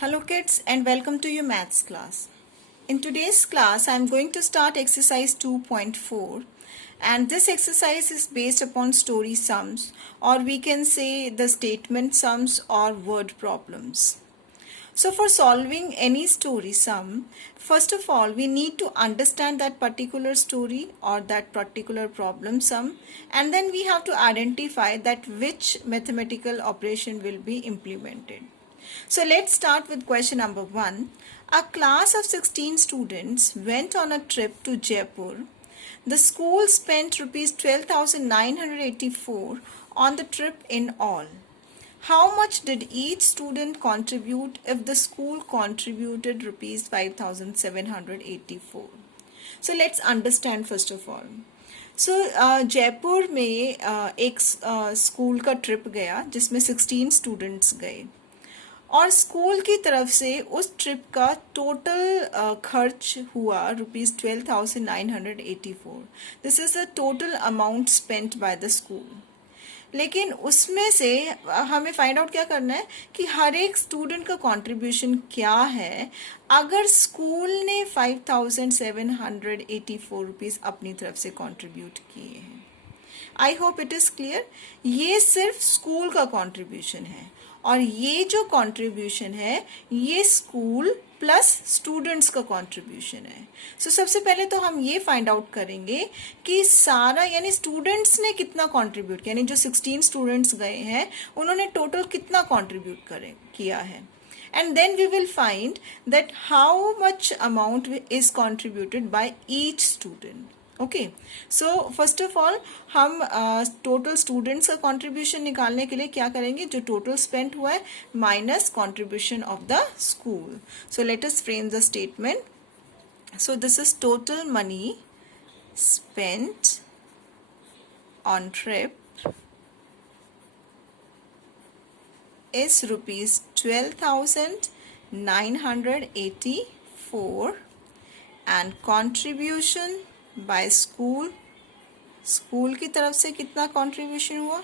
Hello kids and welcome to your maths class. In today's class I am going to start exercise 2.4 and this exercise is based upon story sums, or we can say the statement sums or word problems. So for solving any story sum, first of all we need to understand that particular story or that particular problem sum, and then we have to identify that which mathematical operation will be implemented. So let's start with question number 1. A class of 16 students went on a trip to Jaipur. The school spent rupees 12,984 on the trip in all. How much did each student contribute if the school contributed rupees 5,784? So let's understand first of all. So Jaipur में एक school का trip गया जिसमें 16 students गए और school की तरफ से उस ट्रिप का टोटल खर्च हुआ rupees 12,984. This is the total amount spent by the school. लेकिन उसमें से हमें फाइंड आउट क्या करना है कि हर एक स्टूडेंट का कंट्रीब्यूशन क्या है अगर स्कूल ने 5,784 रुपीज़ अपनी तरफ से कंट्रीब्यूट किए हैं. I hope it is clear. ये सिर्फ स्कूल का कंट्रीब्यूशन है और ये जो कंट्रीब्यूशन है ये स्कूल प्लस स्टूडेंट्स का कंट्रीब्यूशन है. सो सबसे पहले तो हम ये फाइंड आउट करेंगे कि सारा यानी स्टूडेंट्स ने कितना कंट्रीब्यूट किया, यानी जो 16 स्टूडेंट्स गए हैं उन्होंने टोटल कितना कंट्रीब्यूट किया है. And then we will find that how much amount is contributed by each student. Okay so first of all हम टोटल स्टूडेंट्स का कंट्रीब्यूशन निकालने के लिए क्या करेंगे, जो टोटल स्पेंड हुआ है minus contribution of the school. So let us frame the statement. So this is total money spent on trip is rupees 12,984 and contribution by school की तरफ से कितना कंट्रीब्यूशन हुआ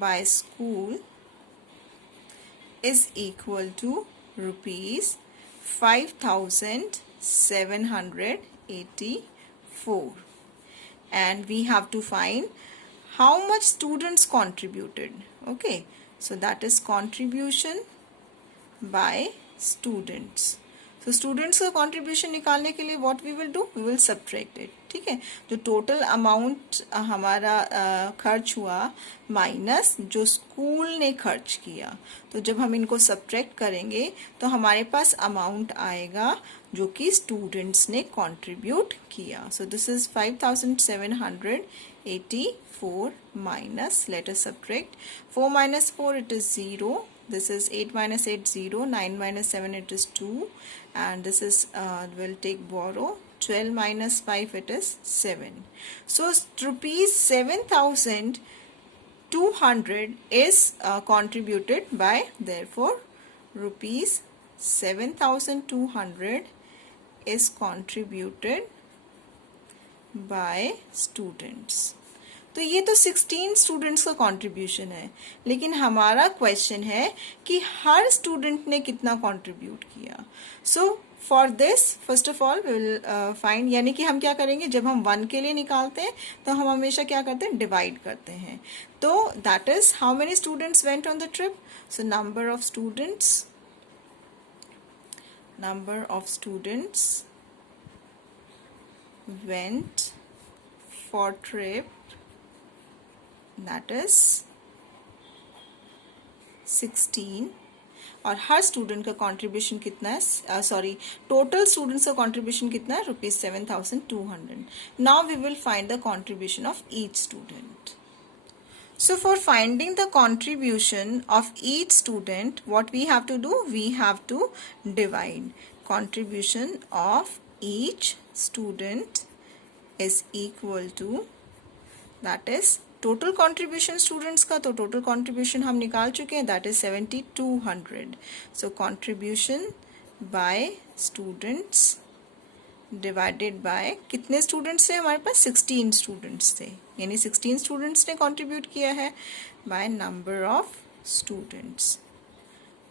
by school is equal to rupees 5,784 and we have to find how much students contributed. Okay, so that is contribution by students. So students का contribution निकालने के लिए what we will do, we will subtract it. ठीक है, जो total amount हमारा खर्च हुआ माइनस जो स्कूल ने खर्च किया, तो जब हम इनको subtract करेंगे तो हमारे पास amount आएगा जो कि students ने contribute किया. So this is 5,784 minus, let us subtract 4 minus 4 it is 0. This is 8 minus 8 0, 9 minus 7 it is 2, and this is we'll take borrow 12 minus 5 it is 7. So rupees 7,200 is contributed by, therefore rupees 7,200 is contributed by students. तो ये तो 16 students का contribution है, लेकिन हमारा question है कि हर student ने कितना कंट्रीब्यूट किया. So for this first of all we will find, यानी कि हम क्या करेंगे, जब हम 1 के लिए निकालते हैं तो हम हमेशा क्या करते हैं, डिवाइड करते हैं. तो that is how many students went on the trip. So number of students went for trip, that is 16, और हर स्टूडेंट का कंट्रीब्यूशन कितना है, सॉरी टोटल स्टूडेंट्स का कंट्रीब्यूशन कितना है, rupees 7,200. Now we will find the contribution of each student. So for finding the contribution of each student, what we have to do, we have to divide. Contribution of each student is equal to, that is total contribution students का, तो total contribution हम निकाल चुके हैं, that is 7,200. So contribution by students divided by कितने students थे हमारे पास, 16 students थे, यानी 16 स्टूडेंट्स ने कंट्रीब्यूट किया है bye number of students.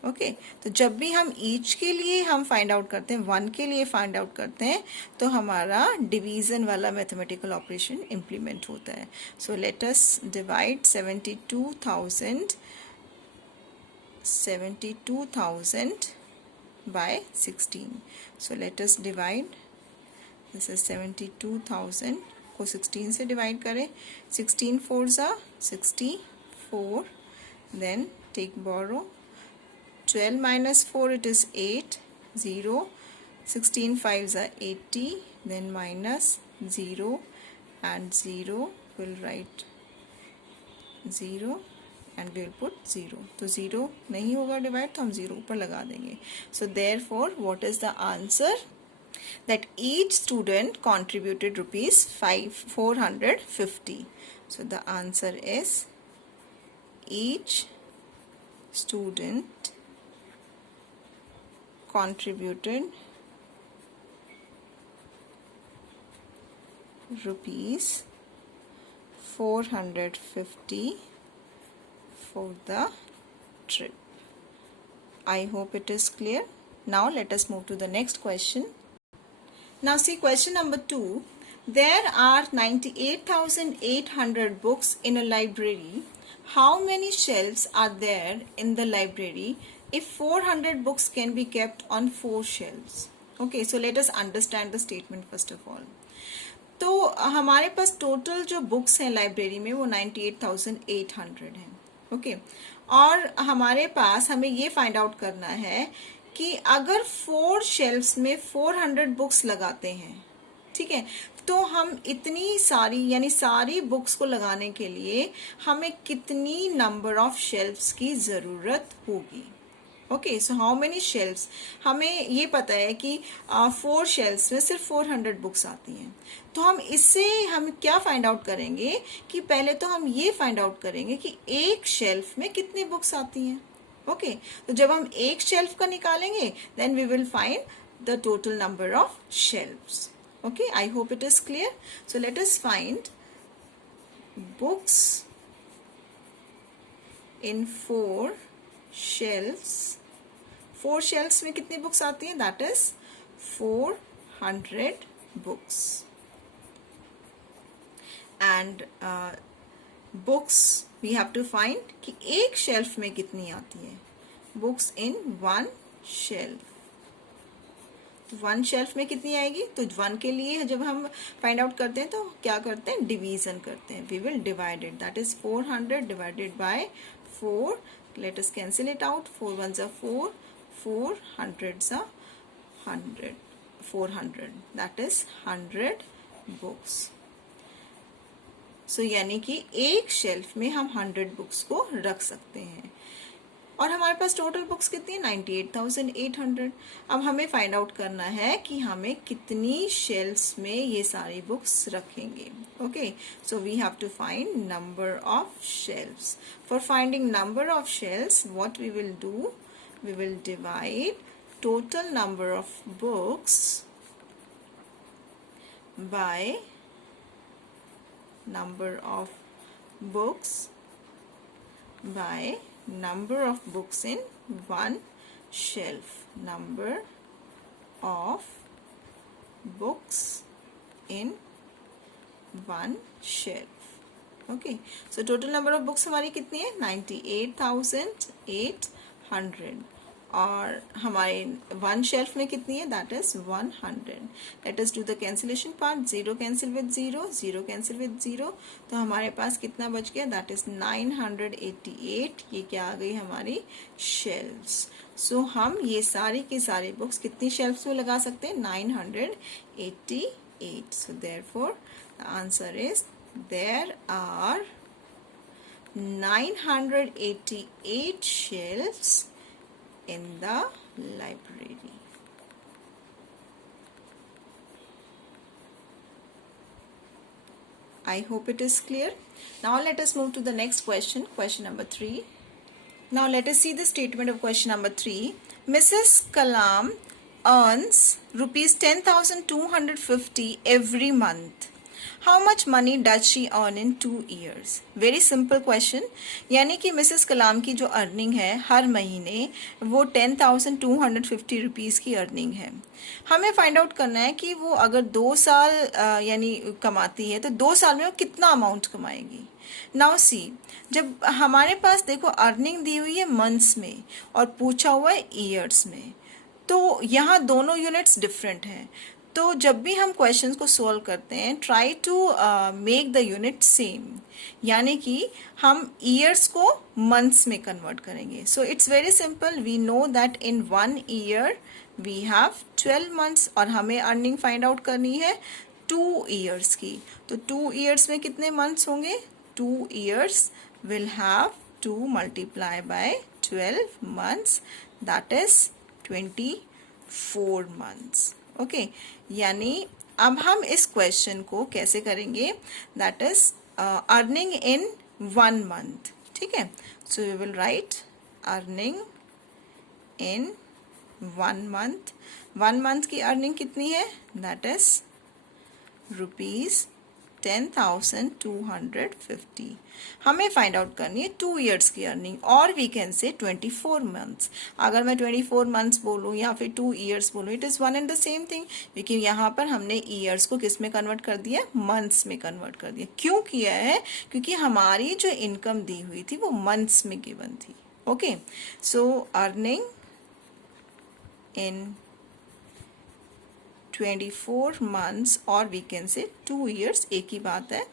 Okay तो जब भी हम ईच के लिए हम फाइंड आउट करते हैं, 1 के लिए फाइंड आउट करते हैं, तो हमारा डिवीज़न वाला मैथमेटिकल ऑपरेशन इम्प्लीमेंट होता है. सो let us divide 72,000 by 16. So let us divide. This is 72,000 को 16 से डिवाइड करें. 16 4s are 64. Then take borrow. 12 minus 4 it is 8. 0. 16 5s are 80. Then minus 0 and 0 will write 0. And we will put 0. तो 0 नहीं होगा divide, तो हम 0 ऊपर लगा देंगे. So therefore what is the answer? That each student contributed ₹450. So the answer is each student contributed ₹450 for the trip. I hope it is clear. Now let us move to the next question. Now see question number 2. There are 98,800 books in a library. How many shelves are there in the library if 400 books can be kept on 4 shelves? Okay, so let us understand the statement first of all. तो हमारे पास total जो books हैं library में वो 98,800 हैं. Okay और हमारे पास हमें ये फाइंड आउट करना है कि अगर 4 शेल्फ्स में 400 बुक्स लगाते हैं, ठीक है, तो हम इतनी सारी यानी सारी बुक्स को लगाने के लिए हमें कितनी नंबर ऑफ शेल्फ्स की ज़रूरत होगी. Okay so how many shelves? हमें ये पता है कि 4 शेल्फ्स में सिर्फ 400 बुक्स आती हैं. तो हम इससे हम क्या फाइंड आउट करेंगे कि पहले तो हम ये फाइंड आउट करेंगे कि एक शेल्फ में कितनी बुक्स आती हैं. ओके तो जब हम एक शेल्फ का निकालेंगे then we will find the total number of shelves. Okay, I hope it is clear. So let us find books in 4 shelves. 4 shelves में कितनी books आती हैं? That is 400 books. And books we have to find कि एक shelf में कितनी आती है. Books in 1 shelf. तो 1 शेल्फ में कितनी आएगी? तो 1 के लिए जब हम फाइंड आउट करते हैं तो क्या करते हैं? डिवीजन करते हैं. We will divide it. That is 400 divided by 4. Let us cancel it out. 4 1s are 4, 4 100s are 100. 400 that is 100 books. So यानी कि एक शेल्फ में हम 100 बुक्स को रख सकते हैं. और हमारे पास टोटल बुक्स कितनी है? 98,800. अब हमें फाइंड आउट करना है कि हमें कितनी शेल्फ्स में ये सारी बुक्स रखेंगे. Okay so we have to find number of shelves. For finding number of shelves what we will do? We will divide total number of books by number of books by number of books in 1 shelf. Number of books in 1 shelf. Okay, so total number of books हमारी कितनी है? 98,800. और हमारे 1 shelf में कितनी है? That is 100. Let us do the cancellation part. 0 cancel with 0, 0 cancel with 0. तो हमारे पास कितना बच गया? That is 988. ये क्या आ गई? हमारी शेल्फ्स. सो हम ये सारी की सारी बुक्स कितनी शेल्फ्स में लगा सकते हैं? 988. So therefore the answer is there are 988 shelves in the library. I hope it is clear. Now let us move to the next question, question number 3. Now let us see the statement of question number 3. Mrs. Kalam earns rupees 10,250 every month. How much money does she earn in 2 years? Very simple question, यानी कि Mrs कलाम की जो earning है हर महीने वो 10,250 rupees की earning है। हमें फाइंड आउट करना है कि वो अगर 2 साल यानी कमाती है तो 2 साल में वो कितना अमाउंट कमाएगी। नाउ सी, जब हमारे पास देखो अर्निंग दी हुई है मंथ्स में और पूछा हुआ है ईयर्स में, तो यहाँ दोनों यूनिट्स डिफरेंट हैं। तो जब भी हम क्वेश्चंस को सॉल्व करते हैं, try to make the unit same, यानी कि हम ईयर्स को मंथ्स में कन्वर्ट करेंगे। So it's very simple, we know that in 1 year we have 12 months और हमें अर्निंग फाइंड आउट करनी है 2 ईयर्स की। तो 2 ईयर्स में कितने मंथ्स होंगे? 2 years will have to multiply by 12 months, that is 24 months। Okay, यानी अब हम इस क्वेश्चन को कैसे करेंगे? That is earning in 1 month। ठीक है, so we will write earning in 1 month। 1 month की अर्निंग कितनी है? That is ₹10,250। हमें फाइंड आउट करनी है 2 years की अर्निंग, और वी कैन से 24 months। अगर मैं 24 months बोलूँ या फिर 2 years बोलूँ, it is one and the same thing, क्योंकि यहाँ पर हमने ईयर्स को किस में कन्वर्ट कर दिया? मंथ्स में कन्वर्ट कर दिया। क्यों किया है? क्योंकि हमारी जो इनकम दी हुई थी वो मंथ्स में गिवन थी। Okay, so earning in 24 months और वी कैन से 2 years, एक ही बात है।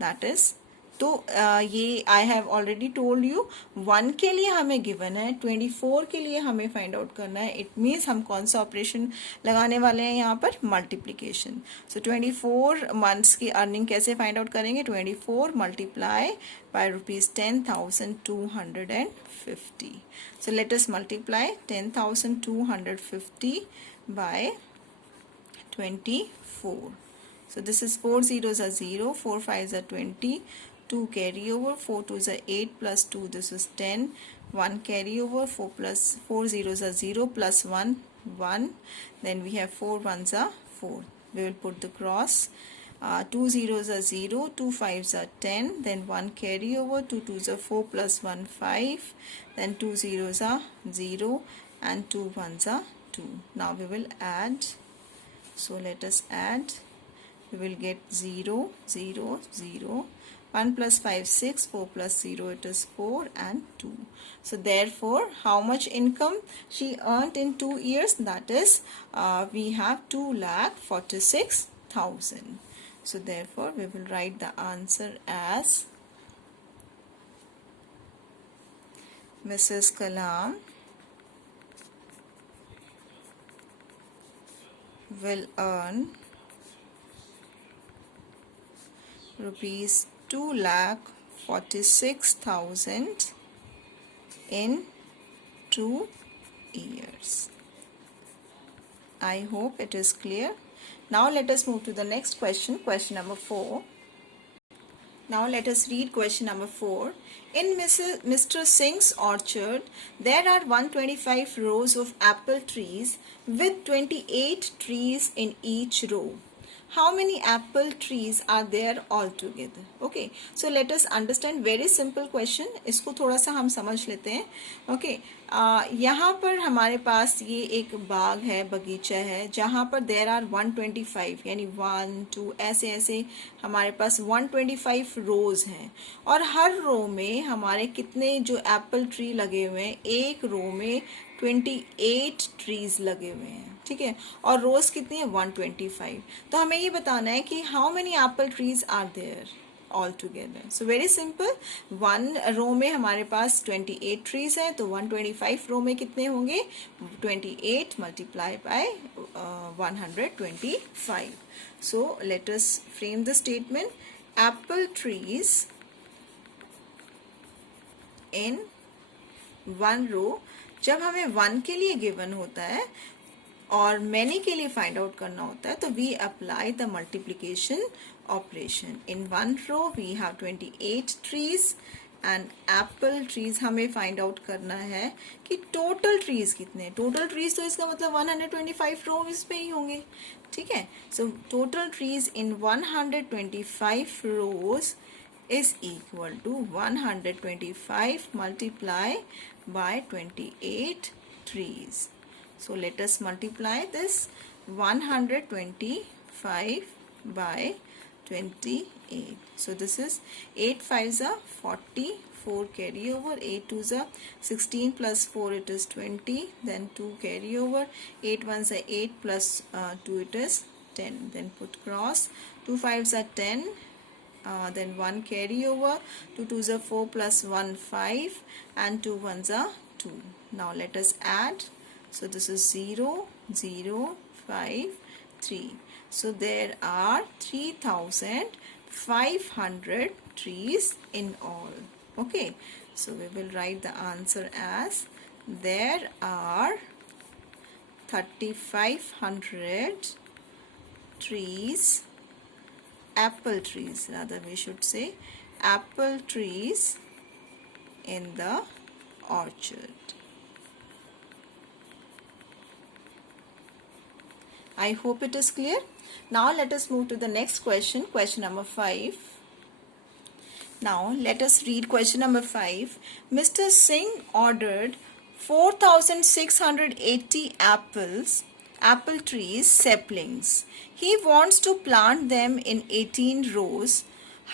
दैट इज, तो ये I have already told you, 1 के लिए हमें गिवन है, 24 के लिए हमें फाइंड आउट करना है। इट मीन्स हम कौन सा ऑपरेशन लगाने वाले हैं यहाँ पर? मल्टीप्लीकेशन। सो 24 months की अर्निंग कैसे फाइंड आउट करेंगे? 24 multiply by ₹10,250। So let us multiply 10,250 by 24. So this is 4 zeros are 0, 4 5s are 20, 2 carry over, 4 2s are 8 plus 2, this is 10, 1 carry over, 4 zeros are 0 plus 1, 1, then we have 4 1s are 4. We will put the cross. 2 zeros are 0, 2 5s are 10, then 1 carry over, 2 2s are 4 plus 1 5, then 2 zeros are 0 and 2 1s are 2. Now we will add. So let us add. We will get 0 0 0, 1 plus 5 6, 4 plus 0 it is 4 and 2. So therefore how much income she earned in 2 years? That is we have 2,46,000. So therefore we will write the answer as Mrs. Kalam will earn rupees 2,46,000 in 2 years. I hope it is clear. Now let us move to the next question, question number 4. Now let us read question number 4. In Mr. Singh's orchard, there are 125 rows of apple trees with 28 trees in each row. How many apple trees are there altogether? Okay, so let us understand very simple question. इसको थोड़ा सा हम समझ लेते हैं. Okay, यहाँ पर हमारे पास ये एक बाग है, बगीचा है, जहाँ पर there are 125 यानी 1 2 ऐसे ऐसे हमारे पास 125 रोज हैं, और हर रो में हमारे कितने जो एप्पल ट्री लगे हुए हैं? एक रो में 28 ट्रीज लगे हुए हैं। ठीक है, और रोज कितनी है? 125। तो हमें ये बताना है कि how many apple trees are there all together. So very simple, 1 row में हमारे पास 28 ट्रीज है, तो 125 रो में कितने होंगे? 28 multiply by 125। So let us frame the statement, Apple trees in 1 रो। जब हमें 1 के लिए गिवन होता है और मैनी के लिए फाइंड आउट करना होता है, तो we apply the multiplication operation. In 1 row we have 28 trees and apple trees हमें फाइंड आउट करना है कि टोटल ट्रीज कितने, टोटल ट्रीज तो इसका मतलब 125 रोज पे ही होंगे, ठीक है। So total trees in 125 rows is equal to 125 multiply by 28 trees. So let us multiply this 125 by 28. So this is 8 5s are 40, 4 carry over, 8 2s are 16 plus 4 it is 20, then 2 carry over, 8 1s are 8 plus 2 it is 10, then put cross, 2 5s are 10, then 1 carry over, 2 2s are 4 plus 1 5 and 2 1s are 2. Now let us add. So this is 0 0 5 3. So there are 3500 trees in all. Okay, so we will write the answer as there are 3500 trees, apple trees rather we should say, apple trees in the orchard. I hope it is clear. Now let us move to the next question, question number 5. Now let us read question number 5. Mr. Singh ordered 4680 apple trees saplings. He wants to plant them in 18 rows.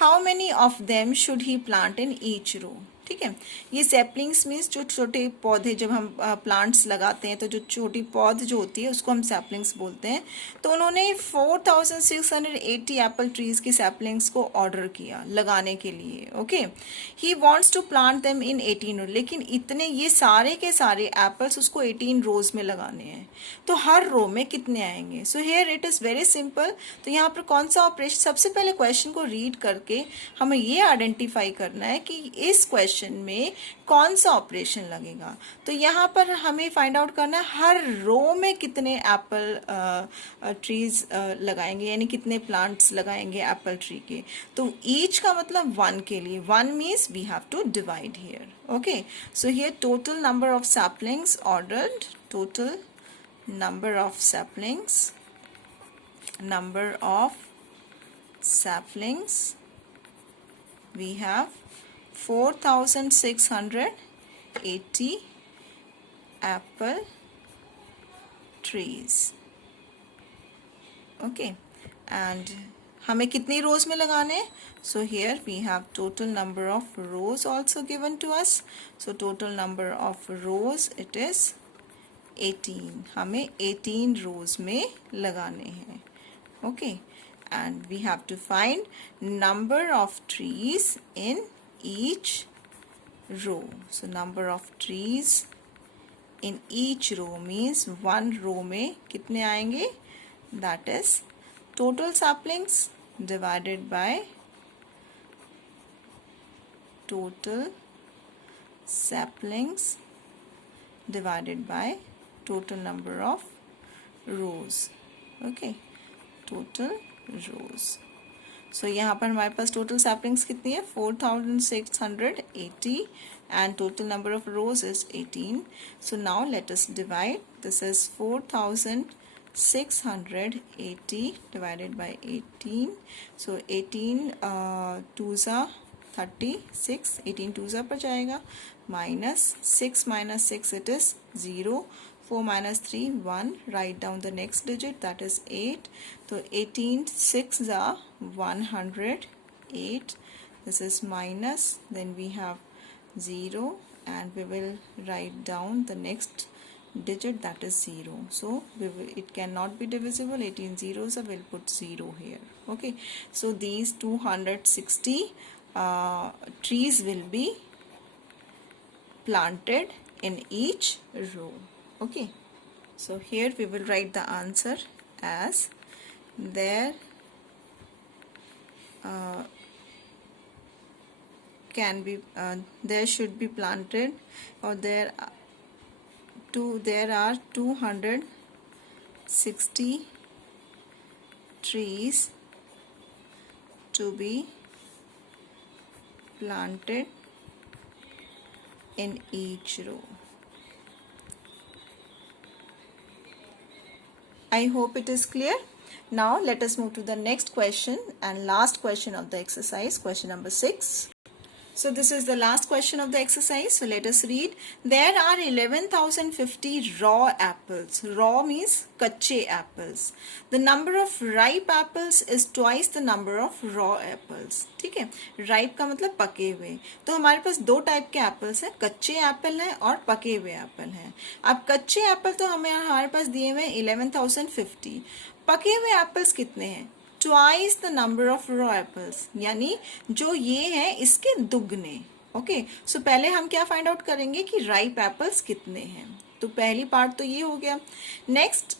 How many of them should he plant in each row? ठीक है, ये saplings means जो छोटे पौधे, जब हम plants लगाते हैं तो जो छोटी पौध जो होती है उसको हम सैपलिंग्स बोलते हैं। तो उन्होंने 4680 एप्पल ट्रीज की सैपलिंग्स को ऑर्डर किया लगाने के लिए। Okay, he wants to plant them in 18 row, लेकिन इतने ये सारे के सारे एप्पल्स उसको 18 रोज में लगाने हैं, तो हर रो में कितने आएंगे? So here it is very simple. तो यहाँ पर कौन सा ऑपरेशन, सबसे पहले क्वेश्चन को रीड करके हमें ये आइडेंटिफाई करना है कि इस क्वेश्चन में कौन सा ऑपरेशन लगेगा। तो यहाँ पर हमें फाइंड आउट करना है हर रो में कितने एप्पल ट्रीज लगाएंगे, यानी कितने प्लांट्स लगाएंगे एप्पल ट्री के। तो ईच का मतलब 1 के लिए 1 means we have to divide here. Okay, so here total number of saplings ordered, total number of saplings we have 4680 apple trees. Okay, and हमें कितनी रोज में लगाने हैं? So here we have total number of rows also given to us. So total number of rows it is 18, हमें 18 रोज में लगाने हैं। Okay, and we have to find number of trees in each row. So number of trees in each row means 1 row में कितने आएंगे? That is total saplings divided by total saplings divided by total number of rows. Okay, total rows. So यहाँ पर हमारे पास total saplings कितनी है? 4680 and total number of rows is 18. So now let us divide. This is 4680 divided by 18. So 18 2s are 36, 18 2s पर जाएगा, minus 6 minus 6 it is 0, 4 minus 3 1, write down the next digit that is 8. So 18 6s are 108, this is minus, then we have 0 and we will write down the next digit that is 0. So it cannot be divisible, 18 zeros will put 0 here. Okay, so these 260 trees will be planted in each row. Okay, so here we will write the answer as there there should be planted, or there are 260 trees to be planted in each row. I hope it is clear. Now let us move to the next question and last question of the exercise, question number 6. So this is the last question of the exercise. So let us read. There are 11,050 raw apples. Raw means कच्चे apples. The number of ripe apples is twice the number of raw apples. ठीक है, ripe का मतलब पके हुए. तो हमारे पास दो टाइप के एप्पल्स हैं, कच्चे एप्पल हैं और पके हुए एप्पल हैं. अब कच्चे एप्पल तो हमारे पास दिए हुए 11,050. पके हुए एप्पल्स कितने हैं? Twice the number of raw apples, यानी जो ये है इसके दुगने. ओके, सो पहले हम क्या फाइंड आउट करेंगे कि राइप एप्पल्स कितने हैं. तो पहली पार्ट तो ये हो गया. Next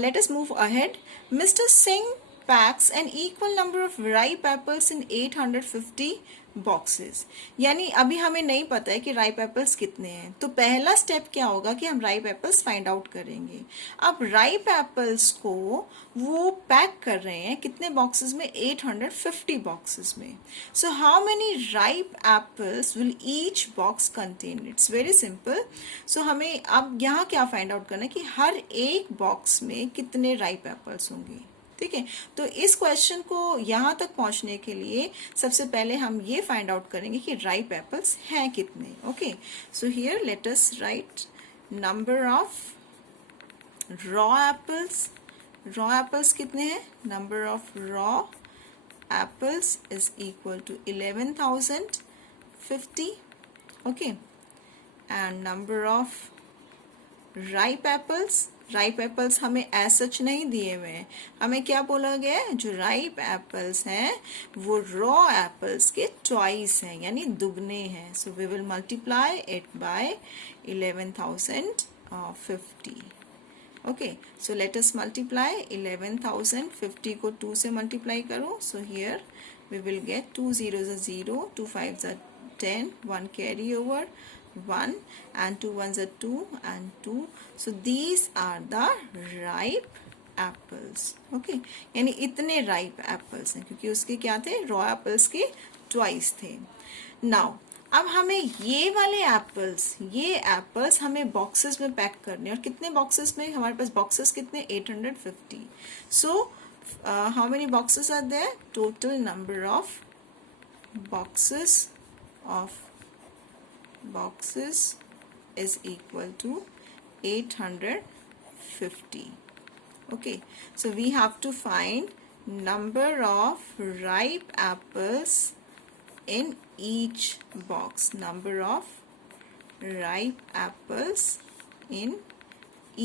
let us move ahead. Mister Singh packs an equal number of ripe apples in 850 boxes. यानी अभी हमें नहीं पता है कि राइप एप्पल्स कितने हैं. तो पहला स्टेप क्या होगा कि हम राइप एप्पल्स फाइंड आउट करेंगे. अब राइप एप्पल्स को वो पैक कर रहे हैं कितने बॉक्सेस में? 850 बॉक्सेस में. So how many ripe apples will each box contain? It's very simple. So हमें अब यहाँ क्या फाइंड आउट करना है कि हर एक बॉक्स में कितने राइप एप्पल्स होंगे. ठीक है, तो इस क्वेश्चन को यहाँ तक पहुँचने के लिए सबसे पहले हम ये फाइंड आउट करेंगे कि राइप एप्पल्स हैं कितने. Okay, so here let us write number of raw apples. Raw apples कितने हैं? Number of raw apples is equal to 11,050. Okay, and number of ripe apples. Ripe apples हमें as such नहीं दिए हुए हैं, हमें क्या बोला गया है? जो राइप एप्पल्स हैं वो रॉ एप्पल्स के ट्वाइस हैं, यानी दुगने हैं. So we will multiply it by 11,050. Okay, so let us multiply 11,050 को 2 से मल्टीप्लाई करो. So here we will get 2 zeros are 0, 2 5s are 10, 1 carry over, 1 and 2 1s are 2 and 2. So these are the ripe apples. Okay, यानी इतने ripe apples हैं क्योंकि उसके क्या थे? raw apples के twice थे. Now अब हमें ये वाले एप्पल्स हमें बॉक्सेस में पैक करने. और कितने बॉक्सेस में? हमारे पास बॉक्सेस कितने? 850. So how many boxes are there? Total number of boxes is equal to 850. Okay, so we have to find number of ripe apples in each box. Number of ripe apples in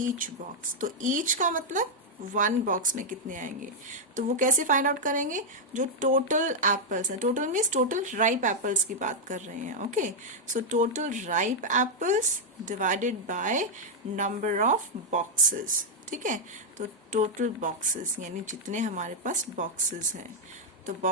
each box. तो each का मतलब 1 box में कितने आएंगे. तो वो कैसे find out करेंगे? जो टोटल एप्पल्स हैं, total means total ripe apples की बात कर रहे हैं. Okay, so total ripe apples divided by number of boxes. ठीक है, तो टोटल बॉक्सेस यानी जितने हमारे पास बॉक्सेस हैं.